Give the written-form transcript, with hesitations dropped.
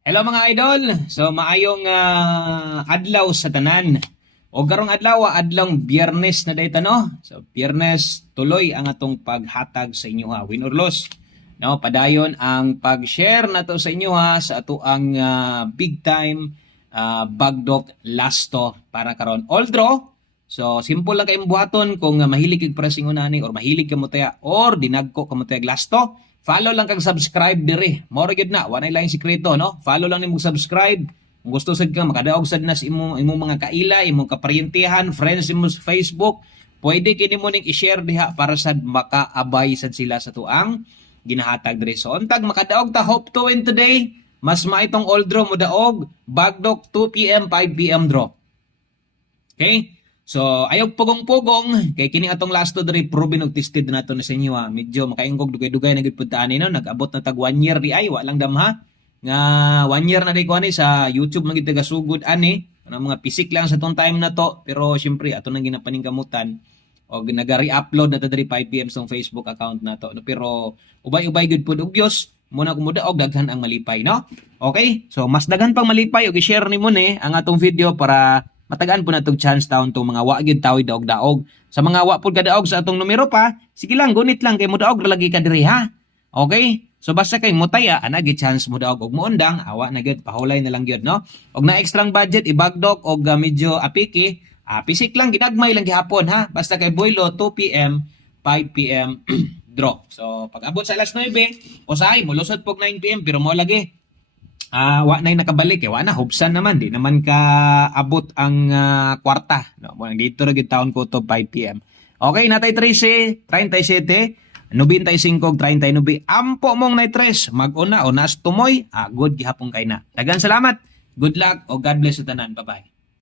Hello mga idol. So maayong adlaw sa tanan. O karong adlaw adlaw Biyernes na dayta no. So Biyernes tuloy ang atong paghatag sa inyo ha, win or loss. No, padayon ang pag-share nato sa inyo ha sa ato ang big time bagdok lasto para karon all draw. So simple lang kayong buhaton kung mahilig kag pressing unani or mahilig ka mo taya or dinagko ka mo taya lasto. Follow lang kag subscribe diri. Mao gyud na, wala lang sikreto no. Follow lang nimo subscribe. Kung gusto sad ka makadaog sad na sa imong mga kaila, imong kaparyentihan, friends mo sa Facebook, pwede kini mo ning i-share diha para sad makaabay sad sila sa tuang ginahatag diri. So untag makadaog ta hope to win today. Mas maitong all draw mo daog, bagdok 2 PM 5 PM draw. Okay? So, ayog pugong-pugong, kay kini atong last to diri proven og tested nato na sa inyo ha. Medyo makaingog dugay-dugay na gid pud ta ani no, nag-abot na tag 1 year di ay, wa lang damha. Nga 1 year na di ko ani sa YouTube man gid taga-sugod ani. Ano mga pisik lang sa tong time na to, pero syempre ato nang ginapaningkamutan og naga-re-upload na ta diri 5 PM sa Facebook account nato. No, pero ubay-ubay gid pud og Dios, muna kumuda og daghan ang malipay no. Okay? So, mas daghan pang malipay og i-share nimo ni ang atong video para matagaan po na itong chance taon itong mga wagid tawid daog-daog. Sa mga wa po kadaog sa atong numero pa, sige lang, gunit lang kay mo daog lagi ka diri ha. Okay? So basta kay mutaya, anagi chance mo daog og muundang, awa na gyud pahulay na lang gyud no. Og na extrang budget ibagdok og medyo apiki, pisik lang ginagmay lang gihapon ha. Basta kay Boylo 2 PM 5 PM draw. So pag abot sa alas 9, usahay mo lusod pog 9 PM pero mo lagi wa na nakabalik wa na hubsan naman di naman ka abot ang kwarta no mo dito ra gid taon ko to 5 PM. Okay natay 13 37 95 39 ampo mong nay 3 mag-una unas tumoy good gihapon kay na. Daghang salamat, good luck o God bless sa tanan, bye bye.